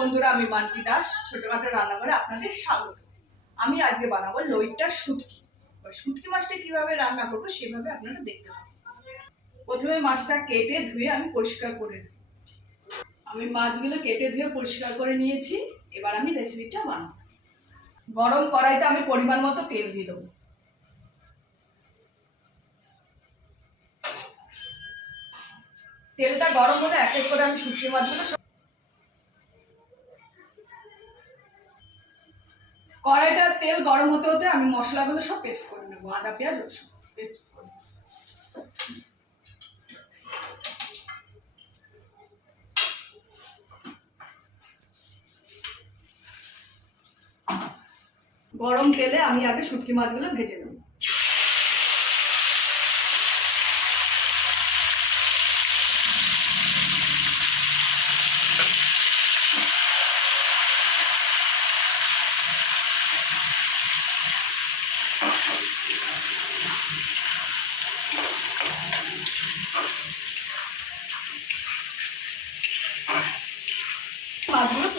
বন্ধুরা, আমি মান্টি দাস, ছোটখাটো রান্নাঘরে আপনাদের স্বাগত। আমি আজকে বানাবো লইটার শুটকি। শুটকি মাছটা কীভাবে রান্না করব সেভাবে আপনারা দেখতে পাবেন। প্রথমে মাছটা কেটে ধুয়ে আমি পরিষ্কার করে নিই আমি মাছগুলো কেটে ধুয়ে পরিষ্কার করে নিয়েছি। এবার আমি রেসিপিটা বানাবো। গরম কড়াইতে আমি পরিমাণ মতো তেল দিয়ে দেবো। তেলটা গরম হলে এক এক করে আমি শুটকি মাছগুলো কড়াইটার তেল গরম হতে হতে আমি মশলাগুলো সব পেস্ট করে নেব, আদা, পেঁয়াজ, রসুন পেস্ট করে। গরম তেলে আমি আগে শুটকি মাছগুলো ভেজে নেব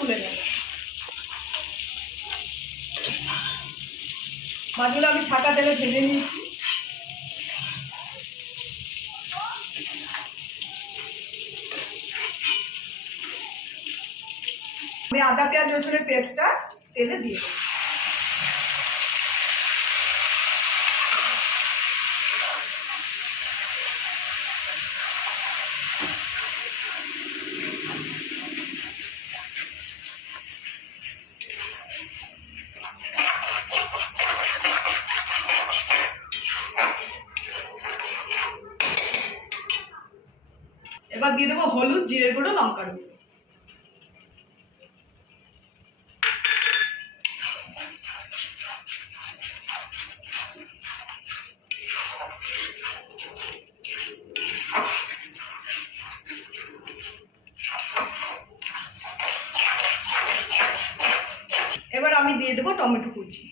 তুলে নেব মাছগুলো আমি ছাকা তেলে ভেজে নিয়েছি আমি আদা, পেঁয়াজ, রসুনের পেস্টটা তেলে দিয়ে দেবো। এবার দিয়ে দেবো হলুদ জিরের গুঁড়ো, লঙ্কার গুঁড়ো। এবার আমি দিয়ে দেবো টমেটো কুচি।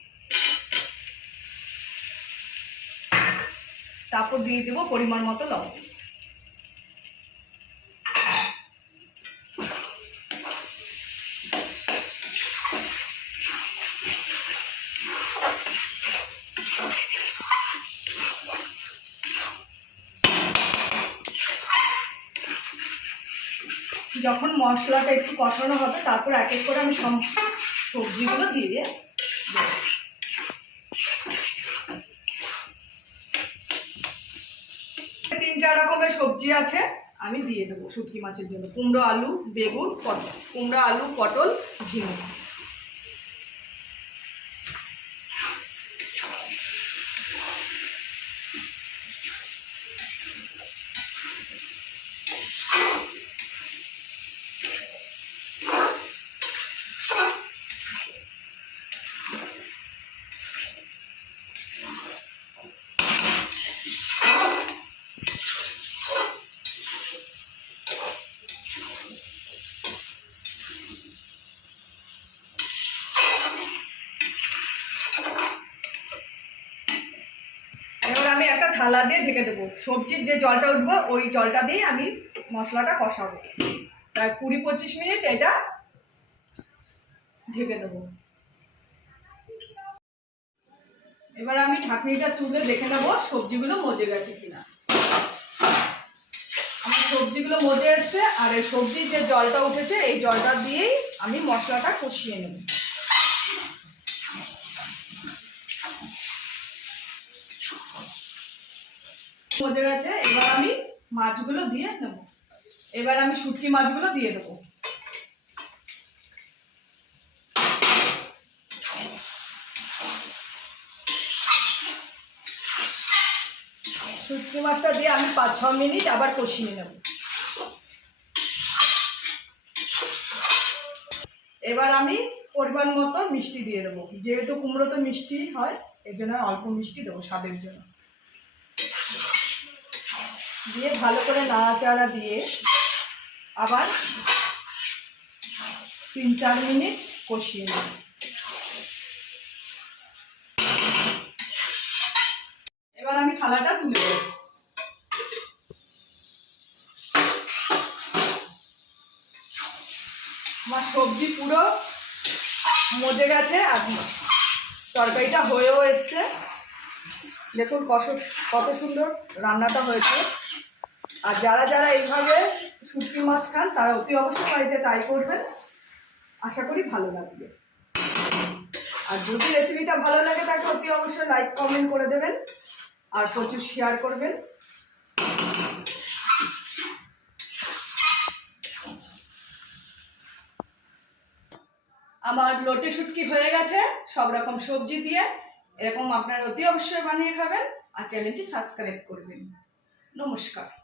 তারপর দিয়ে দেবো পরিমাণ মতো লবণ। যখন মশলাটা একটু কষানো হবে, তারপর এক এক করে আমি সব সবজিগুলো দিয়ে তিন চার রকমের সবজি আছে, আমি দিয়ে দেবো শুটকি মাছের জন্য। কুমড়ো, আলু, বেগুন, পটল। কুমড়ো, আলু, পটল, ঝিঙে। এবার আমি একটা থালা দিয়ে ঢেকে দেবো। সবজির যে জলটা উঠবো, ওই জলটা দিয়ে আমি মশলাটা কষাবো। প্রায় কুড়ি পঁচিশ মিনিট এটা ঢেকে দেবো। এবার আমি ঢাকনিটা তুলে দেখে নেব সবজিগুলো মজে গেছে কিনা। আমার সবজিগুলো মজে এসছে, আর এই সবজির যে জলটা উঠেছে, এই জলটা দিয়েই আমি মশলাটা কষিয়ে নেব। মজে গেছে এবার আমি মাছগুলো দিয়ে নেব। এবার আমি শুটকি মাছগুলো দিয়ে দেবো। শুটকি মাছটা দিয়ে আমি পাঁচ, ছ মিনিট আবার কষিয়ে নেব। এবার আমি পরিমাণ মতো মিষ্টি দিয়ে দেবো। যেহেতু কুমড়ো তো মিষ্টি হয় এর জন্য অল্প মিষ্টি দেবো স্বাদের জন্য। দিয়ে ভালো করে নাড়াচাড়া দিয়ে আবার তিন চার মিনিট কষিয়ে নেব। এবার আমি থালাটা তুলে দেবো আমার সবজি পুরো মজে গেছে আর তরকারিটা হয়েও এসছে। দেখুন কত কত সুন্দর রান্নাটা হয়েছে। আর যারা যারা এইভাবে শুটকি মাছ খান, তারা অতি অবশ্যই বাড়িতে ট্রাই করবেন। আশা করি ভালো লাগবে। আর যদি রেসিপিটা ভালো লাগে তাকে অতি অবশ্যই লাইক কমেন্ট করে দেবেন। আর প্রচুর শেয়ার করবেন। আমার লোটে শুটকি হয়ে গেছে। সব রকম সবজি দিয়ে এরকম আপনার অতি অবশ্যই বানিয়ে খাবেন আর চ্যানেলটি সাবস্ক্রাইব করবেন। নমস্কার।